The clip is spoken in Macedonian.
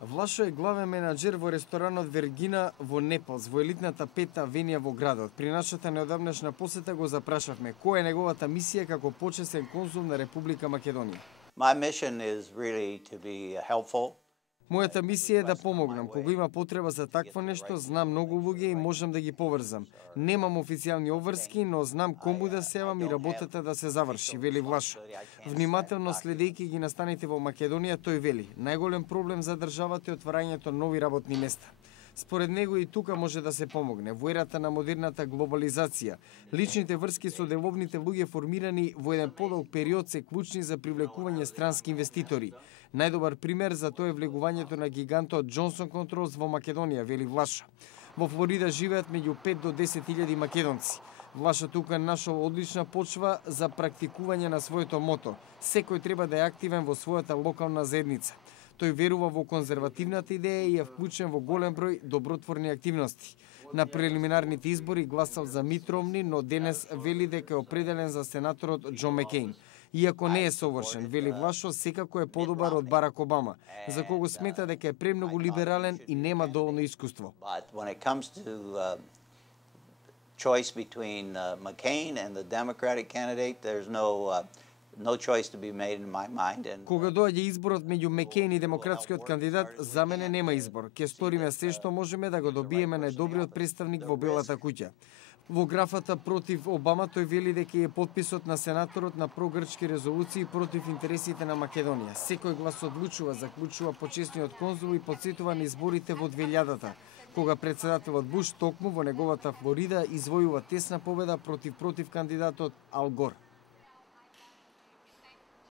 Влашо е главен менаџер во ресторанот Вергина во Неполс, во елитната пета авенија во градот. При нашата неодамнешна посета го запрашавме која е неговата мисија како почесен конзул на Република Македонија. My mission is really to be helpful. Мојата мисија е да помогнам. Кога има потреба за такво нешто, знам многу луѓе и можам да ги поврзам. Немам официјални обврски, но знам кому да се јавам и работата да се заврши, вели Влашо. Внимателно следејќи ги настаните во Македонија, тој вели: најголем проблем за државата е отварањето нови работни места. Според него и тука може да се помогне. Во ерата на модерната глобализација, личните врски со деловните луѓе формирани во еден подолг период се клучни за привлекување странски инвеститори. Најдобар пример за тоа е влегувањето на гигантот Johnson Controls во Македонија, вели Влашо. Во Флорида живеат меѓу 5 до 10.000 македонци. Влашо тука нашол одлична почва за практикување на своето мото. Секој треба да е активен во својата локална заедница. Тој верува во конзервативната идеја и е вклучен во голем број добротворни активности. На прелиминарните избори гласал за Мит Ромни, но денес вели дека е определен за сенаторот Џон Макејн. Иако не е совршен, вели Влашо, секако е подобар од Барак Обама, за кого смета дека е премногу либерален и нема доволно искуство. Choice between McCain and the Democratic candidate, there's no choice to be made in my mind. Кога доаѓа изборот меѓу Макејн и демократскиот кандидат, за мене нема избор. Ке сториме се што можеме да го добиеме најдобриот представник во Белата куќа. Во графата против Обама тој вели дека е потписот на сенаторот на прогрчки резолуции против интересите на Македонија. Секој глас одлучува, заклучува почесниот конзул и потсетува на изборите во 2000-та, кога председателот Буш токму во неговата Флорида извојува тесна победа против кандидатот Ал Гор.